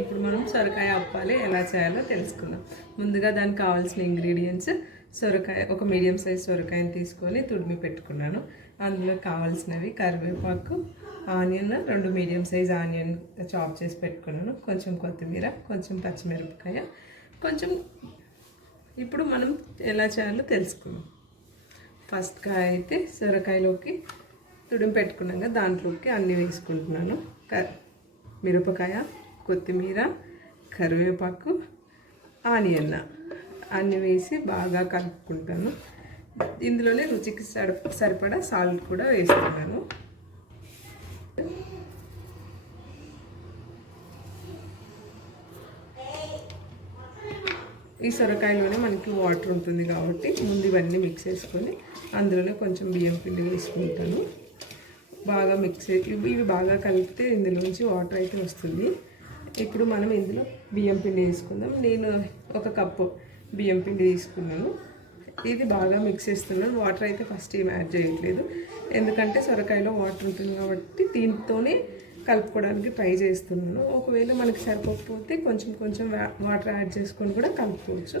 ఇప్పుడు మనం సొరకాయ అప్పాలి ఎలా చేయాలో తెలుసుకుందాం. ముందుగా దానికి కావాల్సిన ఇంగ్రీడియంట్స్ సొరకాయ, ఒక మీడియం సైజ్ సొరకాయని తీసుకొని తుడిమి పెట్టుకున్నాను. అందులో కావాల్సినవి కరివేపాకు, onion, 2 medium size onion chop చేసి పెట్టుకున్నాను, కొంచెం కొత్తిమీర, కొంచెం పచ్చిమిరపకాయ, కొంచెం. ఇప్పుడు మనం ఎలా చేయాలో తెలుసుకుందాం. ఫస్ట్గా అయితే సొరకాయలోకి తుడిమి పెట్టుకున్నాం కదా, దాంట్లోకి అన్నీ వేసుకుంటున్నాను. మిరపకాయ, కొత్తిమీర, కరివేపాకు, ఆనియన్ అన్నీ వేసి బాగా కలుపుకుంటాను. ఇందులోనే రుచికి సరిపడా సాల్ట్ కూడా వేస్తున్నాను. ఈ సొరకాయలోనే మనకి వాటర్ ఉంటుంది కాబట్టి ముందు ఇవన్నీ మిక్స్ చేసుకొని అందులోనే కొంచెం బియ్యం పిండి వేసుకుంటాను. బాగా మిక్స్, ఇవి బాగా కలిపితే ఇందులోంచి వాటర్ అయితే వస్తుంది. ఇప్పుడు మనం ఇందులో బియ్యం పిండి వేసుకుందాం. నేను 1 కప్పు బియ్యం పిండి తీసుకున్నాను. ఇది బాగా మిక్స్ చేస్తున్నాను. వాటర్ అయితే ఫస్ట్ ఏం యాడ్ చేయట్లేదు, ఎందుకంటే సొరకాయలో వాటర్ ఉంటుంది కాబట్టి దీంతోనే కలుపుకోవడానికి ట్రై చేస్తున్నాను. ఒకవేళ మనకి సరిపోకపోతే కొంచెం కొంచెం వాటర్ యాడ్ చేసుకొని కూడా కలుపుకోవచ్చు.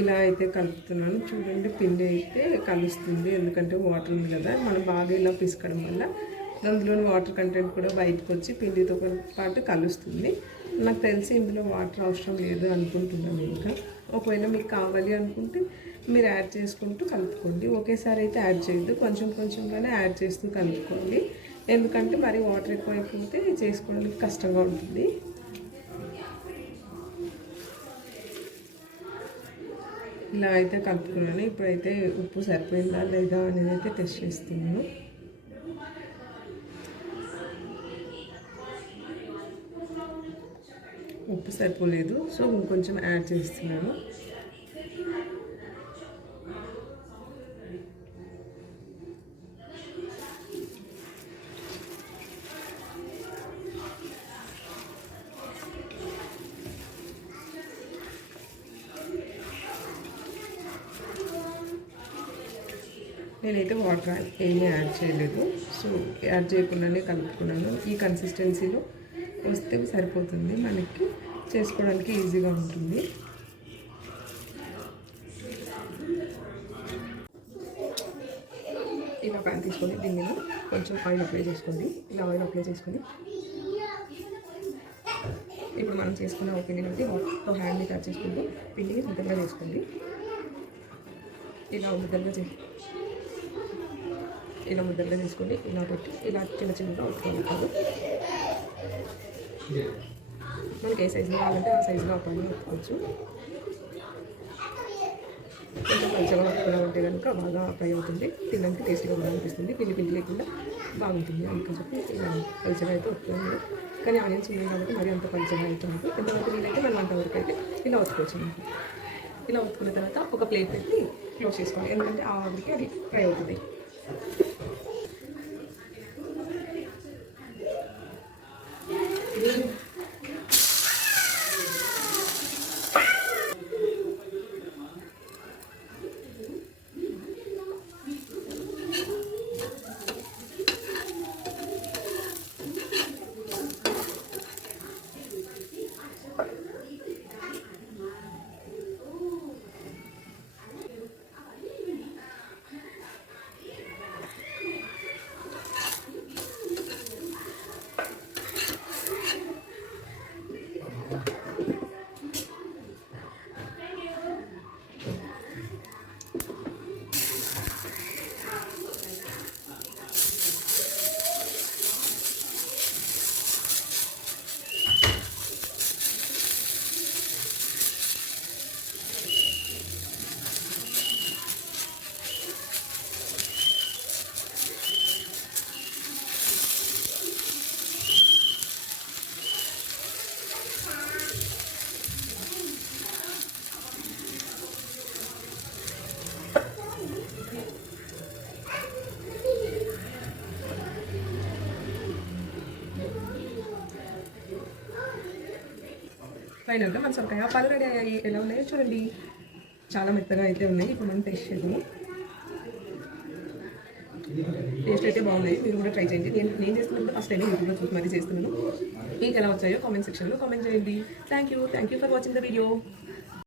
ఇలా అయితే కలుపుతున్నాను. చూడండి, పిండి అయితే కలుస్తుంది, ఎందుకంటే వాటర్ ఉంది కదా. మనం బాగా ఇలా పిసకడం వల్ల అందులోని వాటర్ కంటెంట్ కూడా బయటకు వచ్చి పిండితో పాటు కలుస్తుంది. నాకు తెలిసి ఇందులో వాటర్ అవసరం లేదు అనుకుంటున్నాను. ఇంకా ఒకవేళ మీకు కావాలి అనుకుంటే మీరు యాడ్ చేసుకుంటూ కలుపుకోండి. ఒకేసారి అయితే యాడ్ చేయొద్దు, కొంచెం కొంచెంగానే యాడ్ చేస్తూ కలుపుకోండి, ఎందుకంటే మరి వాటర్ ఎక్కువైపోతే చేసుకోవడానికి కష్టంగా ఉంటుంది. ఇలా అయితే కలుపుకున్నాను. ఇప్పుడైతే ఉప్పు సరిపోయిందా లేదా అనేది అయితే టెస్ట్ చేస్తున్నాను. ఉప్పు సరిపోలేదు, సో ఇంకొంచెం యాడ్ చేస్తున్నాను. నేనైతే వాటర్ ఏమీ యాడ్ చేయలేదు, సో యాడ్ చేయకుండానే కలుపుకున్నాను. ఈ కన్సిస్టెన్సీలో వస్తే సరిపోతుంది, మనకి చేసుకోవడానికి ఈజీగా ఉంటుంది. ఇలా ప్యాన్ తీసుకొని దీని మీద కొంచెం ఆయిల్ అప్లై చేసుకోండి. ఇలా ఆయిల్ అప్లై చేసుకొని ఇప్పుడు మనం చేసుకున్న పిండిని బట్టి వాటర్తో హ్యాండ్ని టచ్ చేసుకుంటూ పిండిని ముద్దలుగా చేసుకోండి. ఇలా ముద్దలుగా తీసుకొని ఇలా పెట్టి ఇలా చిన్న చిన్నగా ఒత్తుకోవాలి. మనకి ఏ సైజులో కావాలంటే ఆ సైజులో అప్పాలి ఒత్తుకోవచ్చు. కొంచెం పలుచగా ఒత్తుకోవాలంటే కనుక బాగా ఫ్రై అవుతుంది, తినడానికి టేస్టీగా బాగా అనిపిస్తుంది, పిండి లేకుండా బాగుంటుంది. అందుకని చెప్పి ఇలా పలుచగా అయితే ఒత్తుకోవాలి. కానీ ఆనియన్స్ ఉన్నాయి కాబట్టి మరి అంత పలుచగా అవుతుంది. ఎంతవరకు వీలైతే మనం అంతవరకు అయితే ఇలా ఒత్తుకోవచ్చు. ఇలా ఒత్తుకున్న తర్వాత ఒక ప్లేట్ పెట్టి క్లోజ్ చేసుకోవాలి, ఎందుకంటే ఆ ఆవిరికి అది ఫ్రై అవుతుంది. ఫైనల్గా మన సొరకాయ అప్పాలు రెడీ అయ్యాయి. ఎలా ఉన్నాయో చూడండి, చాలా మెత్తగా అయితే ఉన్నాయి. ఇప్పుడు మనం టేస్ట్ చేద్దాము. టేస్ట్ అయితే బాగున్నాయి, మీరు కూడా ట్రై చేయండి. నేను చేస్తున్నప్పుడు ఫస్ట్ టైం యూట్యూబ్లో చూసి మరీ చేస్తున్నాను. మీకు ఎలా వచ్చాయో కామెంట్ సెక్షన్లో కామెంట్ చేయండి. Thank you for watching the video.